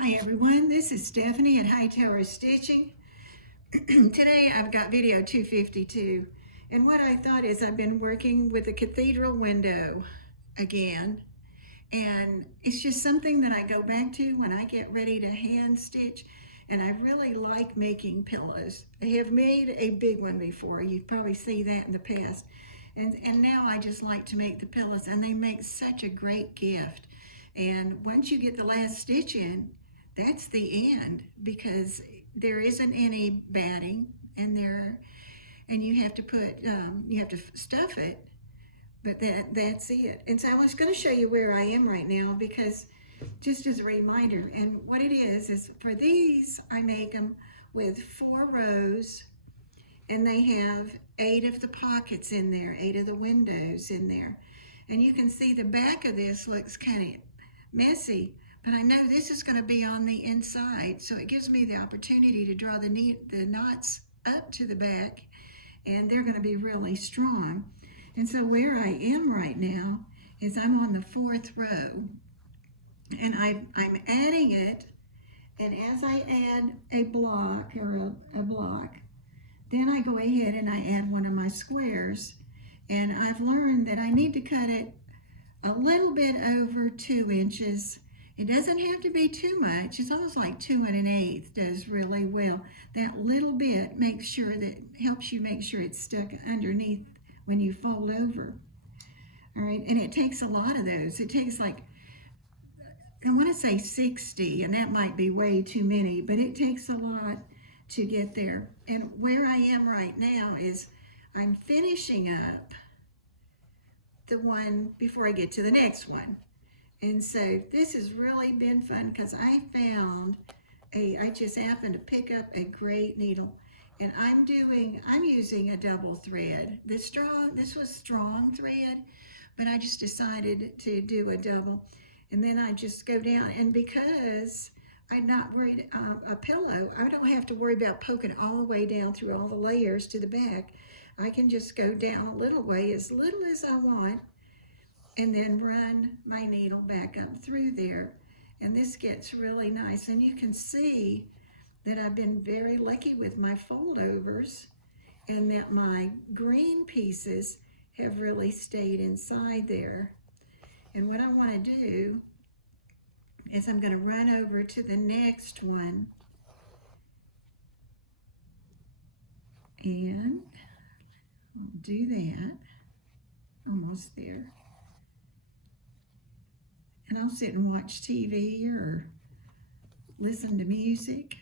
Hi everyone, this is Stephanie at Hightower Stitching. Today I've got video 252, and what I thought is I've been working with the Cathedral window again, and it's just something that I go back to when I get ready to hand stitch, and I really like making pillows. I have made a big one before, you probably see that in the past, and now I just like to make the pillows, and they make such a great gift. And once you get the last stitch in, that's the end, because there isn't any batting, and you have to stuff it, but that's it. And so I was going to show you where I am right now, because just as a reminder, and what it is for these I make them with 4 rows, and they have 8 of the pockets in there, 8 of the windows in there, and you can see the back of this looks kind of messy, but I know this is going to be on the inside, so it gives me the opportunity to draw the knots up to the back, and they're going to be really strong. And so where I am right now is I'm on the 4th row, and I'm adding it, and as I add a block or a block, then I go ahead and I add one of my squares, and I've learned that I need to cut it a little bit over 2 inches. It doesn't have to be too much. It's almost like 2 1/8 does really well. That little bit helps you make sure it's stuck underneath when you fold over. All right, and it takes a lot of those. It takes I want to say 60, and that might be way too many, but it takes a lot to get there. And where I am right now is I'm finishing up the one before I get to the next one. And so this has really been fun, because I just happened to pick up a great needle, and I'm using a double thread. This was strong thread, but I just decided to do a double, and then I just go down, and because I'm not worried, a pillow, I don't have to worry about poking all the way down through all the layers to the back. I can just go down a little way, as little as I want, and then run my needle back up through there. And this gets really nice. And you can see that I've been very lucky with my foldovers, and that my green pieces have really stayed inside there. And what I want to do is I'm going to run over to the next one, and I'll do that. Almost there. And I'll sit and watch TV or listen to music.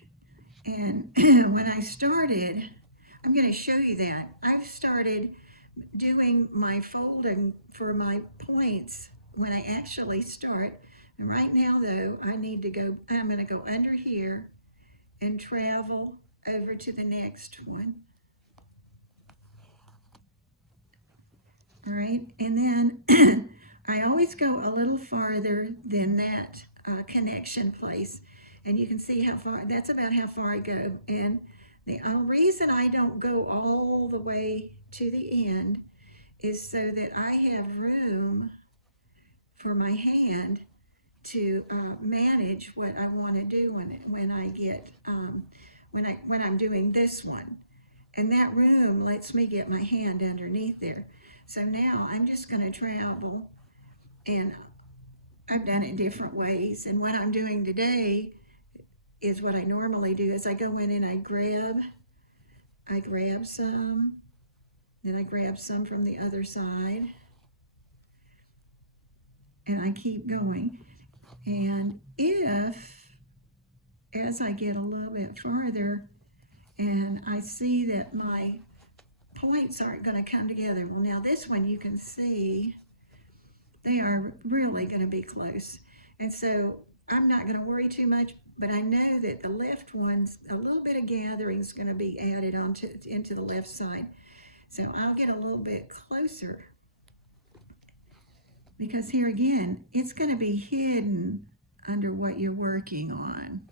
And when I started, I'm going to show you that. I've started doing my folding for my points when I actually start. And right now, though, I'm going to go under here and travel over to the next one. All right, and then I always go a little farther than that connection place, and you can see how far, that's about how far I go. And the reason I don't go all the way to the end is so that I have room for my hand to manage what I want to do when I'm doing this one, and that room lets me get my hand underneath there. So now I'm just going to travel, and I've done it different ways. And what I'm doing today is what I normally do, is I go in and I grab some, then I grab some from the other side, and I keep going. And as I get a little bit farther and I see that my points aren't going to come together, well, now this one you can see they are really going to be close. And so I'm not going to worry too much, but I know that the left one's, a little bit of gathering is going to be added into the left side. So I'll get a little bit closer, because here again, it's going to be hidden under what you're working on.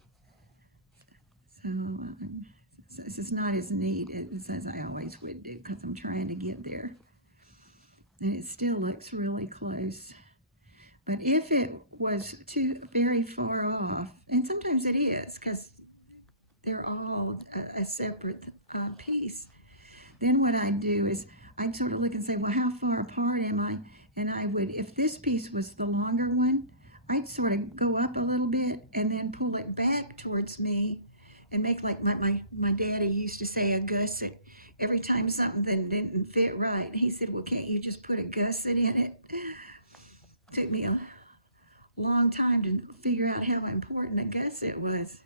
So this is not as neat as I always would do, because I'm trying to get there. And it still looks really close. But if it was too very far off, and sometimes it is because they're all a separate piece, then what I'd do is I'd sort of look and say, well, how far apart am I? And I would, if this piece was the longer one, I'd sort of go up a little bit and then pull it back towards me and make like my daddy used to say, a gusset. Every time something didn't fit right, he said, well, can't you just put a gusset in it? It took me a long time to figure out how important a gusset was.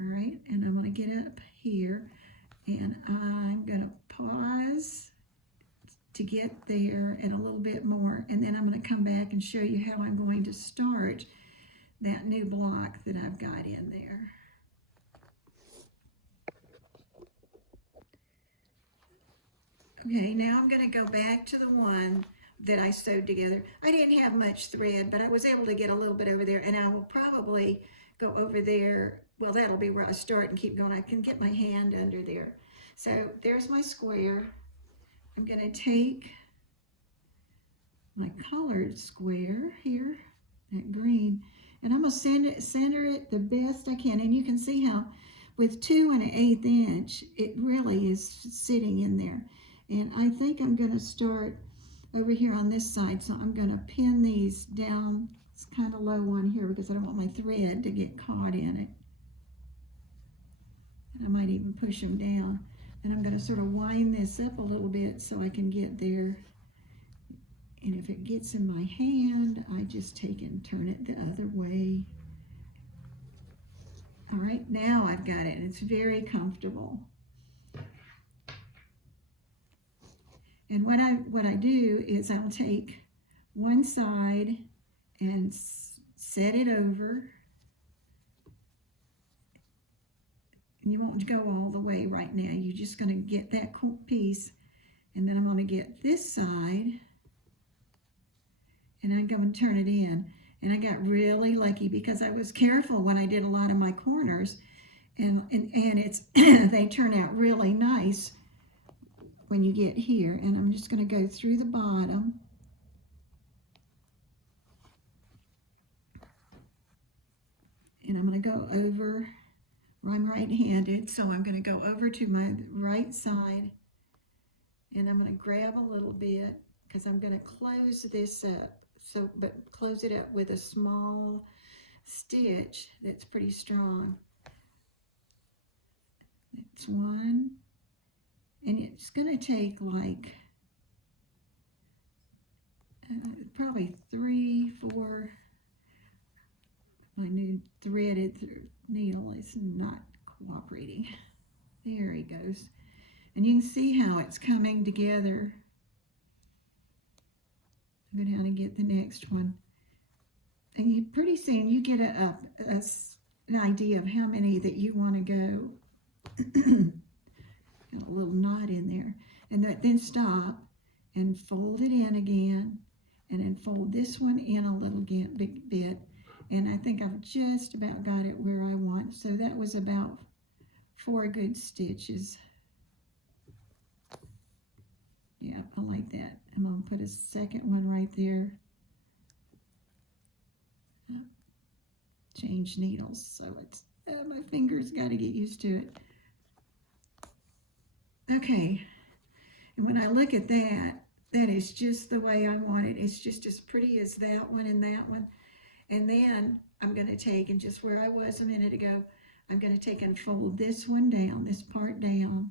All right, and I'm going to get up here and I'm going to pause to get there and a little bit more, and then I'm going to come back and show you how I'm going to start that new block that I've got in there. Okay, now I'm going to go back to the one that I sewed together. I didn't have much thread, but I was able to get a little bit over there, and I will probably go over there. Well, that'll be where I start and keep going. I can get my hand under there. So there's my square. I'm going to take my colored square here, that green, and I'm going to center it the best I can. And you can see how with 2 1/8 inch, it really is sitting in there. And I think I'm going to start over here on this side. So I'm going to pin these down. It's kind of low on here because I don't want my thread to get caught in it. And I might even push them down. And I'm going to sort of wind this up a little bit so I can get there. And if it gets in my hand, I just take and turn it the other way. All right, now I've got it. It's very comfortable. And what I do is I'll take one side and set it over. And you won't go all the way right now. You're just going to get that piece. And then I'm going to get this side. And I'm going to turn it in. And I got really lucky because I was careful when I did a lot of my corners. And it's they turn out really nice when you get here. And I'm just going to go through the bottom. And I'm going to go over, I'm right-handed, so I'm going to go over to my right side. And I'm going to grab a little bit because I'm going to close this up. So, but close it up with a small stitch that's pretty strong. That's one. And it's going to take like probably 3, 4. My new threaded needle is not cooperating. There he goes. And you can see how it's coming together. Go down and get the next one. And you pretty soon you get an idea of how many that you want to go. Got a little knot in there. And then stop and fold it in again. And then fold this one in a little bit. And I think I've just about got it where I want. So that was about 4 good stitches. Yeah, I like that. I'm going to put a second one right there. Change needles, so it's my fingers got to get used to it. Okay, and when I look at that, that is just the way I want it. It's just as pretty as that one and that one. And then I'm going to take, and just where I was a minute ago, I'm going to take and fold this one down, this part down.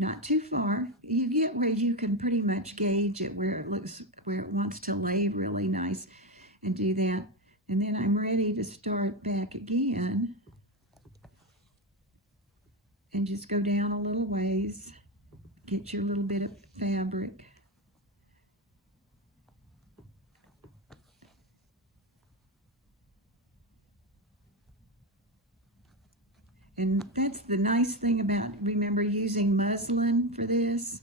Not too far. You get where you can pretty much gauge it, where it looks, where it wants to lay really nice, and do that. And then I'm ready to start back again and just go down a little ways, get your little bit of fabric. And that's the nice thing about, remember, using muslin for this.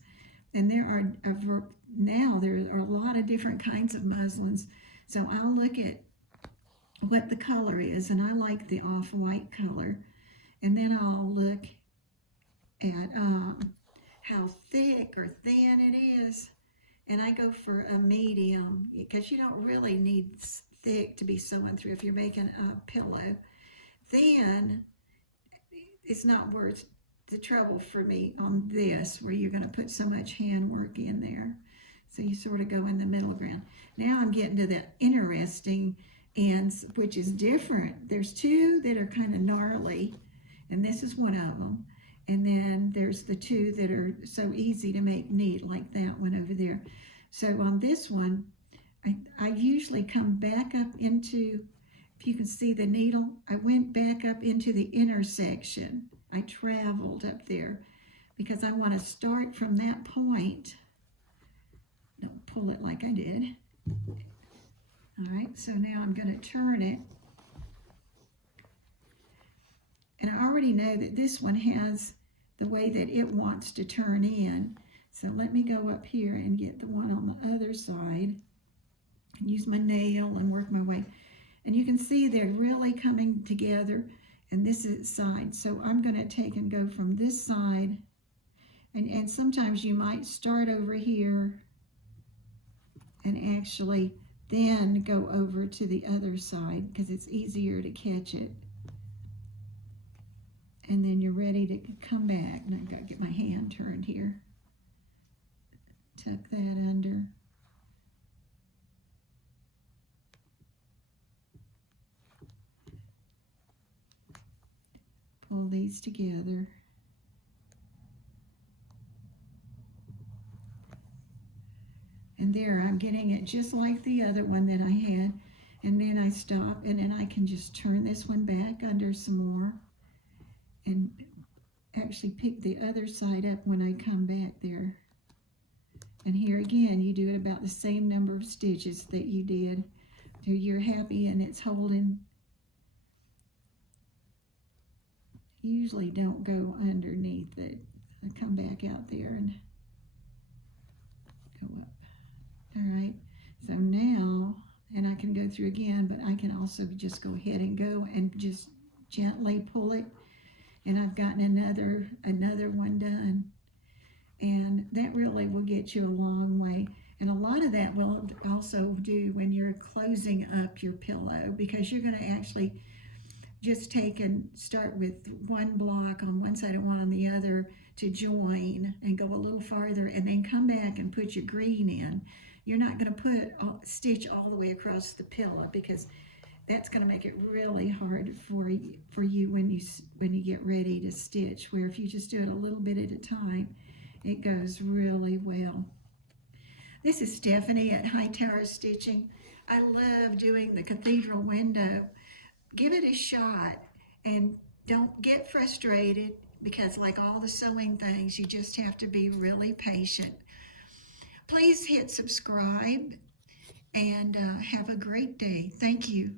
And there are a lot of different kinds of muslins. So I'll look at what the color is, and I like the off-white color. And then I'll look at how thick or thin it is. and I go for a medium because you don't really need thick to be sewing through if you're making a pillow. Then it's not worth the trouble for me on this where you're going to put so much handwork in there. So you sort of go in the middle ground. Now I'm getting to the interesting ends, which is different. There's two that are kind of gnarly, and this is one of them. And then there's the two that are so easy to make neat, like that one over there. So on this one, I usually come back up into, if you can see the needle, I went back up into the intersection. I traveled up there because I want to start from that point. Don't pull it like I did. All right, so now I'm going to turn it. And I already know that this one has the way that it wants to turn in. So let me go up here and get the one on the other side and use my nail and work my way. And you can see they're really coming together, and this is side. So I'm going to take and go from this side, and sometimes you might start over here and actually then go over to the other side because it's easier to catch it. And then you're ready to come back. And I've got to get my hand turned here. Tuck that under. Pull these together. And there, I'm getting it just like the other one that I had. And then I stop, and then I can just turn this one back under some more and actually pick the other side up when I come back there. And here again, you do it about the same number of stitches that you did till you're happy and it's holding. Usually don't go underneath it. I come back out there and go up. All right, so now, and I can go through again, but I can also just go ahead and go and just gently pull it. And I've gotten another one done. And that really will get you a long way. And a lot of that will also do when you're closing up your pillow, because you're going to actually just take and start with one block on one side and one on the other to join and go a little farther, and then come back and put your green in. You're not going to stitch all the way across the pillow, because that's going to make it really hard for you when you get ready to stitch, where if you just do it a little bit at a time, it goes really well. This is Stephanie at Hightower Stitching. I love doing the cathedral window. Give it a shot and don't get frustrated, because like all the sewing things, you just have to be really patient. Please hit subscribe and have a great day. Thank you.